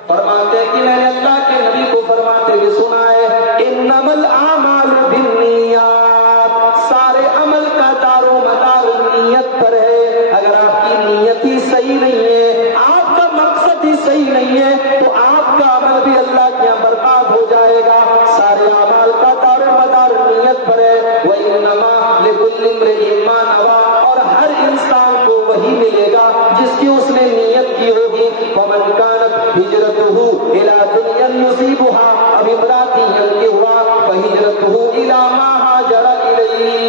فرماتے ہیں کہ میں نے اللہ کے نبی کو فرماتے ہوئے سنا ہے انما الاعمال بالنیات, سارے عمل کا دار و مدار نیت پر ہے. اگر آپ کی نیت ہی صحیح نہیں ہے, آپ کا مقصد ہی صحیح نہیں ہے, تو آپ کا عمل بھی اللہ کے یہاں برباد ہو جائے گا. سارے اعمال کا دار و مدار نیت پر ہے. وَإِنَّمَا لِكُلِّ امْرِئٍ مَّا نَوَىٰ, اور ہر انسان کو وہی ملے گا جس کی اس نے نیت کی ہوگی. وَمَنْ كَانَتْ هِجْرَتُهُ إِلَىٰ دُنْيًا يُصِيبُهَا أَوْ امْرَأَةٍ يَنكِحُهَا فَهِجْرَتُهُ إِلَىٰ مَا هَاجَرَ إِلَيْهِ.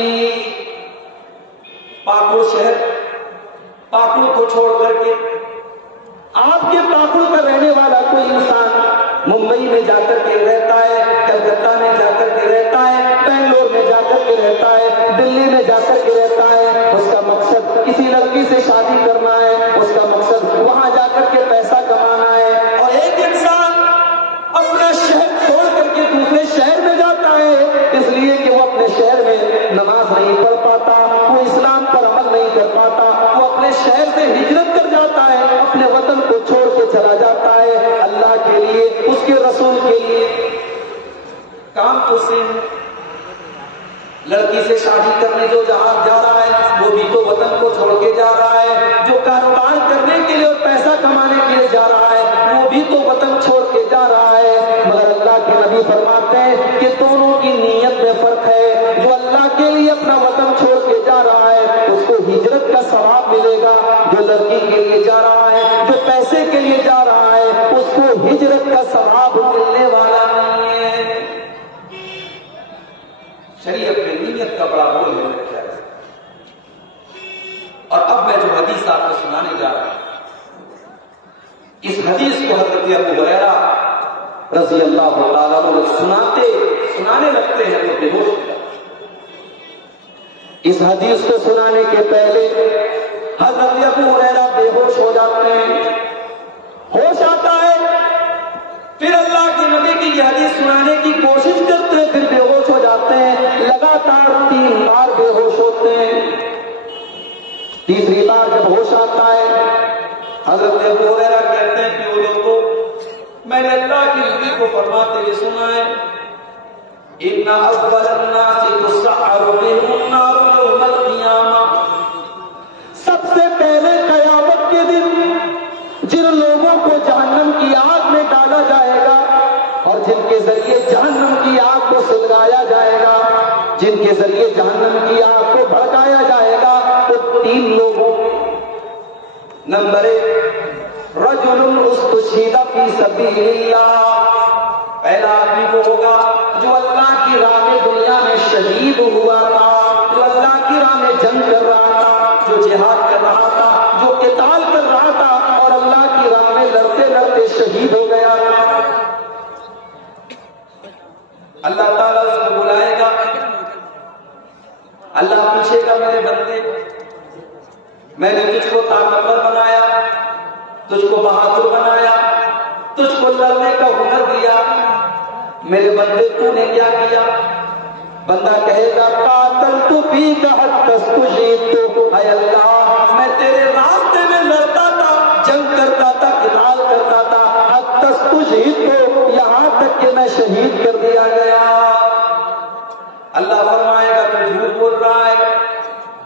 پاکڑ شہر, پاکڑ کو چھوڑ کر کے آپ کے پاکڑ کا رہنے والا کوئی انسان ممبئی میں جا کر کے رہتا ہے, کلکتہ میں جا کر کے رہتا ہے, بنگلور میں جا کر کے رہتا ہے, دلی میں جا کر کے رہتا ہے, اس کا مقصد کسی لڑکی سے شادی کرنا ہے, اس کا مقصد وہاں جا کر کے پیسہ کمانا ہے. اور ایک انسان اپنا شہر چھوڑ کر کے دوسرے شہر میں جاتا ہے اس لیے کہ وہ اپنے شہر میں نماز نہیں پڑھ پاتا, وہ اسلام پر عمل نہیں کر پاتا, وہ اپنے شہر سے ہجرت کر جاتا ہے, اپنے وطن کو چھوڑ کے چلا جاتا ہے اللہ کے لیے, اس کے رسول کے لیے. کام تو سیم ہے, لڑکی سے شادی کرنے جو جہاں جا رہا ہے وہ بھی تو وطن کو چھوڑ کے جا رہا ہے, جو کاروبار کرنے کے لیے اور پیسہ کمانے کے لیے جا رہا ہے وہ بھی تو وطن چھوڑ کے جا رہا ہے. مگر اللہ کے نبی فرماتے ہیں کہ دونوں کی نیت میں فرق ہے. جو اللہ کے لیے اپنا وطن چھوڑ کے جا رہا ہے اس کو ہجرت کا ثواب ملے گا, جو لڑکی کے لیے جا رہا ہے, جو پیسے کے لیے جا رہا ہے, اس کو ہجرت کا ثواب ملنے والا نہیں ہے. شریعت میں نیت کا بڑا رول ہے. اور اب میں جو حدیث آپ کو سنانے جا رہا ہوں, اس حدیث کو حضرت ابو ہریرہ رضی اللہ تعالیٰ عنہ سنانے لگتے ہیں تو بے ہوش ہو جاتے. اس حدیث کو سنانے کے پہلے حضرت ابو ہریرہ بے ہوش ہو جاتے ہیں, ہوش آتا ہے, پھر اللہ کے نبی کی یہ حدیث سنانے کی کوشش کرتے ہیں, پھر بے ہوش ہو جاتے ہیں. لگاتار 3 بار بے ہوش ہوتے ہیں. تیسری بار جب ہوش آتا ہے حضرت ابو ہریرہ کہتے ہیں کہ وہ لوگوں, میں نے اللہ کے نبی کو فرماتے ہوئے سنا ہے ان اول الناس تسعر بهم النار یوم القیامہ، سب سے پہلے قیامت کے دن جن لوگوں کو جہنم کی آگ میں ڈالا جائے گا اور جن کے ذریعے جہنم کی آگ کو سلگایا جائے گا، جن کے ذریعے جہنم کی آگ کو بھڑکایا جائے گا، وہ 3 لوگوں. نمبر 1 رجل استشہد فی سبیل اللہ، پہلا آدمی وہ ہوگا جو اللہ کی راہ میں دنیا میں شہید ہوا تھا، جو اللہ کی راہ میں جنگ کر رہا تھا، جو جہاد کر رہا تھا، جو قتال کر رہا تھا اور اللہ کی راہ میں لڑتے لڑتے شہید ہو گیا تھا. اللہ تعالیٰ اس کو بلائے گا، اللہ پوچھے گا میرے بندے میں نے تجھ کو طاقتور بنایا، تجھ کو بہادر بنایا، تجھ کو لڑنے کا ہنر دیا، میرے بندے تو نے کیا کیا؟ بندہ کہے گا قاتلت فیک حتی استشہدت، اے اللہ میں تیرے راستے میں لڑتا تھا، جنگ کرتا تھا، قتال کرتا تھا، حتی استشہدت، یہاں تک کہ میں شہید کر دیا گیا. اللہ فرمائے گا تو جھوٹ بول رہا ہے،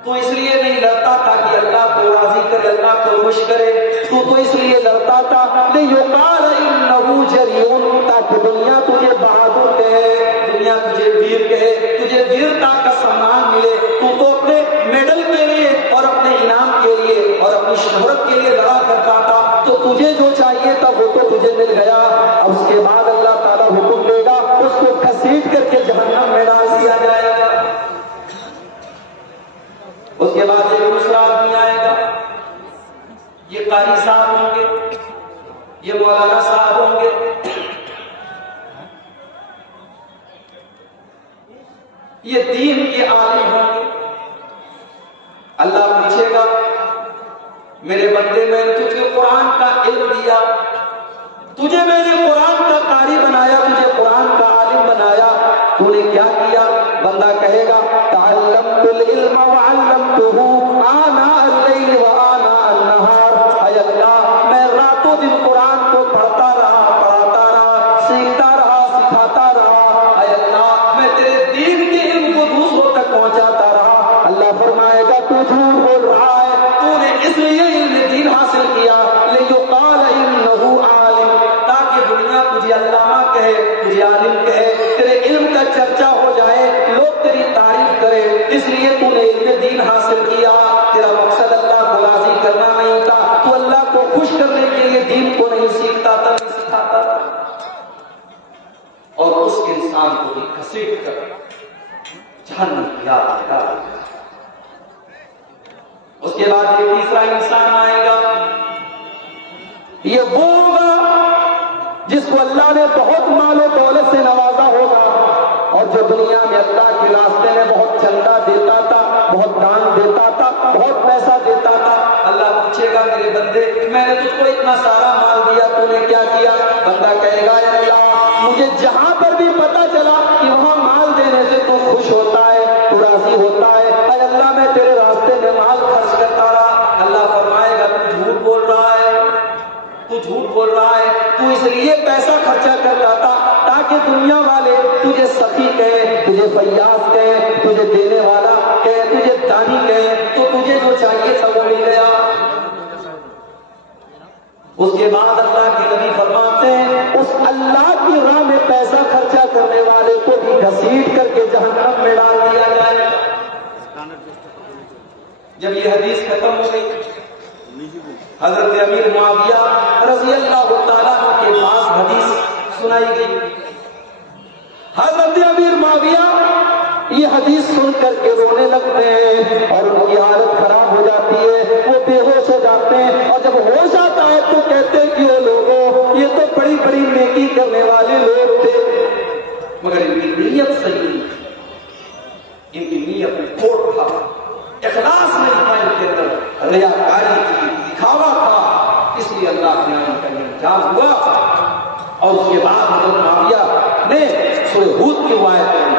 تو اس لیے نہیں لڑتا تھا کہ اللہ کو راضی کرے، اللہ کو خوش کرے، تو اس لیے لڑتا تھا لیقال انہ جریء، تاکہ دنیا تجھے بہادر کہے، دنیا تجھے ویر کہے، تجھے ویرتا کا سامان ملے. تو اپنے میڈل کے لیے اور اپنے انعام کے لیے اور اپنی شہرت کے لیے لڑا کرتا تھا، تو تجھے جو چاہیے تھا وہ تو تجھے مل گیا. اب اس کے بعد اللہ تعالیٰ حکم دے گا اس کو گھسیٹ کر کے جہنم میں ڈال دیا جائے گا. اس کے بعد ایک دوسرا آدمی آئے گا، یہ قاری صاحب ہوں گے، یہ مولانا صاحب ہوں گے، یہ دین کے عالم ہوں گے. اللہ پوچھے گا میرے بندے میں نے تجھے قرآن کا علم دیا، تجھے میں نے قرآن کا قاری بنایا، تجھے قرآن کا عالم بنایا، تو نے کیا کیا؟ بندہ کہے گا تعلمت العلم وعلمتہ آناء اللیل وآناء النہار، اے اللہ میں راتوں دن قرآن کو پڑھتا رہا، پڑھاتا رہا، سیکھتا رہا، سکھاتا رہا، اے اللہ میں تیرے دین کے علم کو دوسروں تک پہنچاتا رہا. اللہ فرمائے گا تو جھوٹ بول رہا ہے، تو نے اس لیے علم دین حاصل کیا لیقال انہ عالم، تاکہ دنیا تجھے علامہ کہے، تجھے عالم کہے، تیرے علم کا چرچا ہو جائے، لوگ تیری تعریف کرے، اس لیے تو نے علم دین حاصل کیا. تیرا مقصد اللہ کو راضی کرنا نہیں تھا، تو اللہ کو خوش کرنے کے لیے دین کو نہیں سیکھتا تھا، نہیں سکھاتا تھا. اور اس انسان کو بھی گھسیٹ کر جہنم کی آگ میں ڈال دیا. اس کے بعد ایک تیسرا انسان آئے گا، یہ وہ ہوگا جس کو اللہ نے بہت مال و دولت سے نوازا ہوگا اور جو دنیا میں اللہ کے راستے میں بہت چندہ دیتا تھا، بہت دان دیتا تھا، بہت پیسہ دیتا تھا. اللہ پوچھے گا میرے بندے میں نے تجھ کو اتنا سارا مال دیا، تو نے کیا کیا؟ بندہ کہے گا اے اللہ مجھے جہاں پر بھی پتا چلا کہ وہاں مال دینے سے تو خوش ہوتا ہے، تو راضی ہوتا ہے، اے اللہ میں تیرے راستے میں مال خرچ کرتا رہا. اللہ فرمائے گا تو جھوٹ بول رہا ہے، تو جھوٹ بول رہا ہے، تو اس لیے پیسہ خرچہ کرتا تھا تاکہ دنیا والے تجھے سخی کہے، تجھے فیاض کہے، تجھے دینے والا کہے، تجھے دانی کہے، تو تجھے جو چاہیے تھا وہ مل گیا. اس کے بعد اللہ کے نبی فرماتے ہیں اس اللہ کی راہ میں پیسہ خرچہ کرنے والے کو بھی گھسیٹ کر کے جہنم میں ڈال دیا جائے. جب یہ حدیث ختم ہو گئی، حضرت امیر معاویہ رضی اللہ تعالیٰ کے پاس حدیث سنائی گئی. حضرت امیر معاویہ یہ حدیث سن کر کے رونے لگتے ہیں اور ان کی حالت خراب ہو جاتی ہے، وہ بے ہوش ہو جاتے ہیں، اور جب ہوش آتا ہے تو کہتے ہیں کہ وہ لوگوں یہ تو بڑی بڑی نیکی کرنے والے لوگ تھے، مگر ان کی نیت صحیح، ان کی نیت میں کھوٹ تھا، اخلاص نہیں تھا ان کے اندر، ریاکاری تھی، دکھاوا تھا، اس لیے اللہ نے ان کا انجام ہوا. اور اس کے بعد حضرت معاویہ نے سورہ ہود کی آیت پڑھی،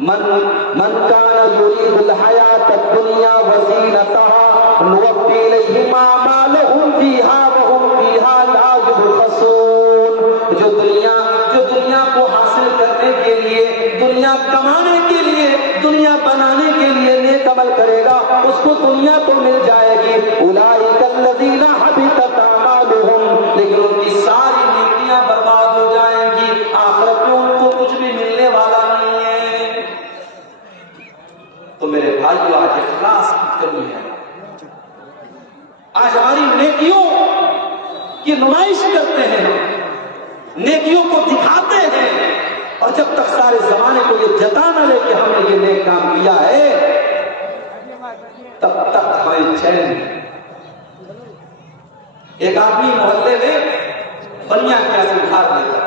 من کان یرید الحیات الدنیا وزینتها نوفی الیہم اعمالهم فیہا وہم فیہا لا یبخسون. جو دنیا کو حاصل کرنے کے لیے دنیا کمانے کے لیے، دنیا بنانے کے لیے نیک عمل کرے گا، اس کو دنیا تو مل جائے گی، اولئک الذین حبطت اعمالهم، لیکن ان کی ساری نیکیاں برباد ہو جائیں گی، آخرت میں ان کو کچھ بھی ملنے والا نہیں ہے۔ تو میرے بھائیو، آج اخلاص کی کمی ہے، آج ہماری نیکیوں کی نمائش کرتے ہیں، نیکیوں کو دکھاتے ہیں، اور جب تک سارے زمانے کو یہ جتا نہ لے کہ ہم نے یہ نیک کام کیا ہے، تب تک ہمیں چین نہیں۔ ایک آدمی محلے میں بنیا کیا سے ادھار لے گا،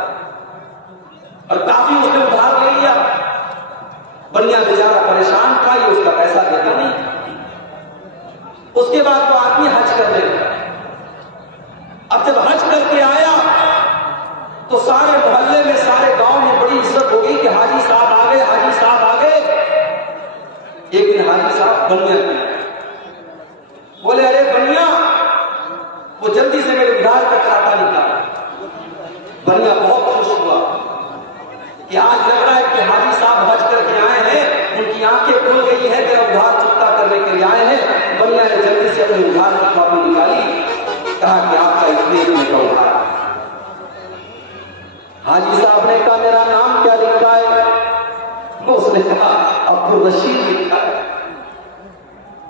اور کافی اس نے ادھار لے لیا، بنیا بیچارہ پریشان تھا، یہ اس کا پیسہ دیتا نہیں۔ اس کے بعد وہ آدمی حج کر لے گا۔ اب جب حج کر کے آیا تو سارے محلے میں، سارے گاؤں میں بڑی عزت ہو گئی کہ حاجی صاحب آ گئے، حاجی صاحب آ گئے۔ ایک دن حاجی صاحب بنیا بولے، ارے بنیا، وہ جلدی سے میرے ادھار کا کھاتا نکالا۔ بنیا بہت خوش ہوا کہ آج لگ رہا ہے کہ حاجی صاحب حج کر کے آئے ہیں، ان کی آنکھیں کھل گئی ہے، میرا ادھار چکتا کرنے کے لیے آئے ہیں۔ بنیا نے جلدی سے اپنے ادھار کی کاپی نکالی، کہا کہ آپ کا اتنے کا ادھار۔ حاجی صاحب نے کہا میرا نام کیا لکھا ہے؟ اس نے کہا عبدالرشید لکھا ہے۔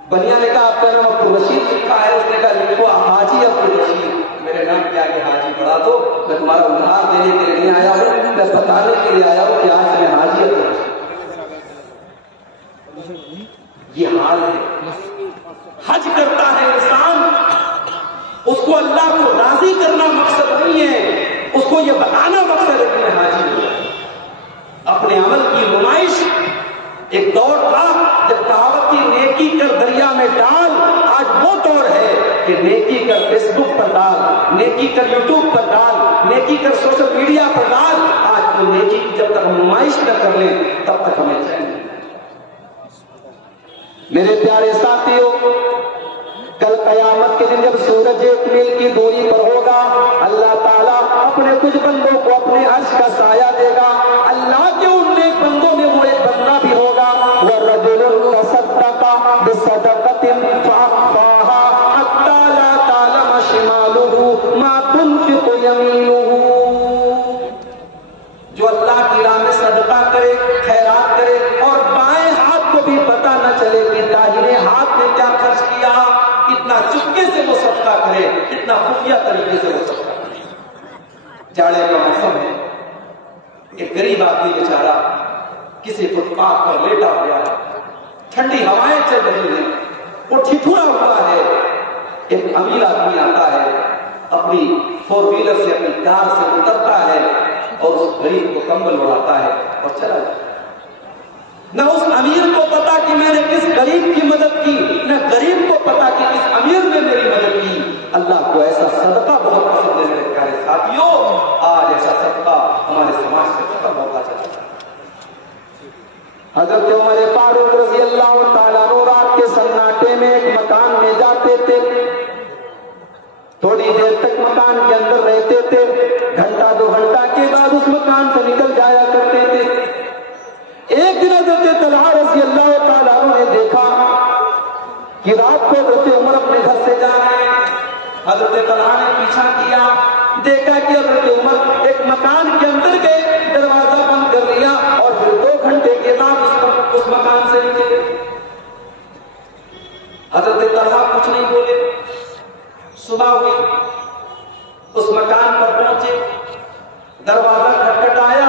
بنیا نے کہا آپ کا نام عبدالرشید لکھا ہے؟ اس نے کہا لکھو حاجی عبدالرشید۔ میرے نام کیا کہ حاجی بڑھا دو، میں تمہارا ادھار دینے کے لیے نہیں آیا ہوں، میں بتانے کے لیے آیا ہوں کہ آج میں حاجی عبدالرشید۔ یہ حال ہے، حج کرتا ہے انسان، اس کو اللہ کو راضی کرنا مقصد نہیں ہے، اس کو یہ بتانا مقصد ہے کہ میں حاجی ہوں۔ اپنے عمل کی نمائش۔ ایک دور تھا جب کہاوت کی نیکی کر دریا میں ڈال، آج وہ دور ہے کہ نیکی کر فیس بک پر ڈال، نیکی کر یوٹیوب پر ڈال، نیکی کر سوشل میڈیا پر ڈال۔ آج وہ نیکی کی جب تک ہم نمائش نہ کر لیں تب تک ہمیں چین نہیں۔ میرے پیارے ساتھیوں، کل قیامت کے دن جب سورج 1 میل کی دوری پر ہوگا، اللہ تعالیٰ اپنے کچھ بندوں کو اپنے عرش کا سایہ دے گا۔ اللہ کے ان نیک بندوں میں وہ ایک بندہ بھی ہوگا، وَرَجُلٌ تَصَدَّقَ بِصَدَقَةٍ فَأَخْفَاهَا حَتَّىٰ لَا تَعْلَمَ شِمَالُهُ مَا تُنْفِقُ يَمِينُهُ۔ جو اللہ کی راہ میں صدقہ کرے، خیرات کرے، اور بائیں ہاتھ کو بھی پتہ نہ چلے کہ داہنے ہاتھ نے کیا خرچ کیا، کتنا چپکے سے وہ صدقہ کرے، کتنا خفیہ طریقے سے وہ صدقہ کرے۔ جاڑے کا موسم ہے، ایک غریب آدمی بیچارہ کسی فٹ پاتھ پر لیٹا ہوا ہے، ٹھنڈی ہوائیں چل رہی ہیں، وہ ٹھٹھورا ہوا ہے۔ ایک امیر آدمی آتا ہے، اپنی 4 ویلر سے، اپنی کار سے اترتا ہے اور اس غریب کو کمبل اڑاتا ہے اور چلا جاتا ہے۔ نہ اس امیر کو پتا کہ میں نے کس غریب کی مدد کی، نہ غریب کو پتا کہ کس امیر نے میری مدد کی۔ اللہ کو ایسا صدقہ بہت پسند ہے میرے پیارے ساتھیوں۔ آج ایسا صدقہ ہمارے سماج سے ختم ہوتا چلا جاتا ہے۔ حضرت عمر فاروق رضی اللہ تعالیٰ عنہ رات کے سناٹے میں ایک مکان میں جاتے تھے، تھوڑی دیر تک مکان کے اندر رہتے تھے، گھنٹہ 2 گھنٹہ کے بعد اس مکان سے نکل جایا کرتے تھے۔ ایک دن حضرت طلحہ رضی اللہ تعالیٰ عنہ نے دیکھا کہ رات کو حضرت عمر اپنے گھر سے جا رہے ہیں۔ حضرت طلحہ نے پیچھا کیا، دیکھا کہ حضرت عمر ایک مکان کے اندر گئے، دروازہ بند کر لیا، اور پھر 2 گھنٹے کے بعد اس مکان سے نکلے۔ حضرت طلحہ کچھ نہیں بولے۔ صبح ہوئی، اس مکان پر پہنچے، دروازہ کھٹکھٹایا،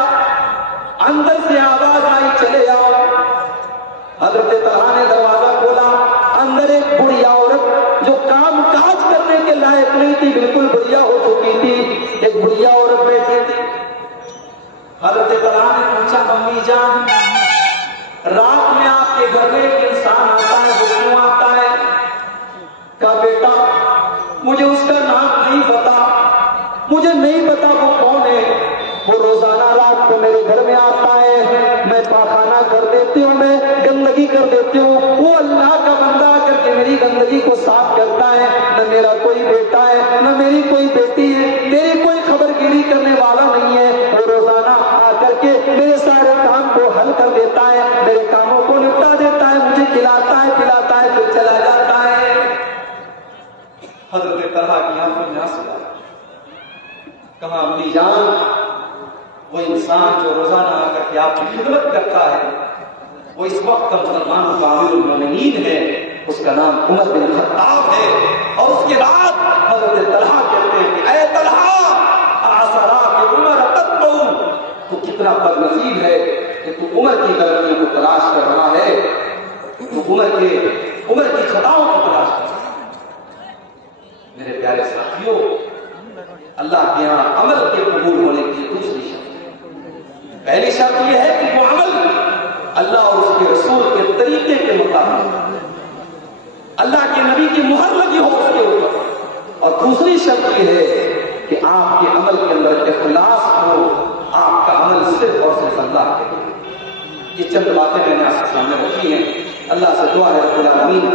اندر سے آواز آئی چلے آؤ۔ حضرت طلحہ نے دروازہ کھولا، اندر ایک بڑھیا عورت جو کام کاج کرنے کے لائق نہیں تھی، بالکل بڑھیا ہو چکی تھی، ایک بڑھیا عورت بیٹھی تھی۔ حضرت طلحہ نے پوچھا امی جان، رات میں آپ کے گھر میں ایک انسان آتا ہے، وہ کیوں آتا ہے؟ کہا بیٹا مجھے اس کا نام نہیں پتا، مجھے نہیں پتا وہ کون ہے، وہ روزانہ رات کو میرے گھر میں آتا ہے، میں پاخانہ کر دیتی ہوں، میں گندگی کر دیتی ہوں، وہ اللہ کا بندہ آ کر کے میری گندگی کو صاف کرتا ہے۔ نہ میرا کوئی بیٹا ہے، نہ میری کوئی بیٹی ہے، میری کوئی خبر گیری کرنے والا نہیں ہے، وہ روزانہ آ کر کے میرے سارے کام کو حل انسان جو روزانہ آ کر کے آپ کی خدمت کرتا ہے وہ اس وقت کا مسلمان کا امیر المومنین ہے، اس کا نام عمر بن خطاب ہے۔ اور اس کے بعد حضرت طلحہ کہتے ہیں کہ اے طلحہ اعصرا کہ عمر تتبع، تو کتنا بدنصیب ہے کہ تو عمر کی غلطیوں کو تلاش کر رہا ہے، تو عمر کی خطاؤں کو تلاش کر رہا ہے۔ میرے پیارے ساتھیوں، اللہ کے یہاں عمل کے قبول ہونے کی دوسری شرط، پہلی شرط یہ ہے کہ وہ عمل اللہ اور اس کے رسول کے طریقے کے مطابق، اللہ کے نبی کی مہر لگی ہو اس کے اوپر، اور دوسری شرط یہ ہے کہ آپ کے عمل کے اندر اخلاص ہو، آپ کا عمل صرف اور صرف اللہ کے لیے۔ یہ چند باتیں میں نے آپ کے سامنے رکھی ہیں۔ اللہ سے دعا ہے رب العالمین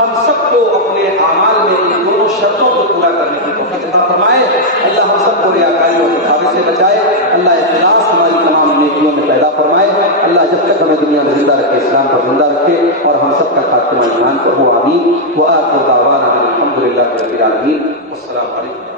ہم سب کو اپنے اعمال میں ان دونوں شرطوں کو پورا کرنے کی توفیق عطا فرمائے۔ اللہ ہم سب کو ریاکاری اور دکھاوے سے بچائے۔ اللہ اخلاص ہماری تمام نیکیوں میں پیدا فرمائے۔ اللہ جب تک ہمیں دنیا میں زندہ رکھے، اسلام پر زندہ رکھے، اور ہم سب کا خاتمہ ایمان پر ہو، آمین۔ وآخر دعوانا الحمد للہ رب العالمین۔ السلام علیکم۔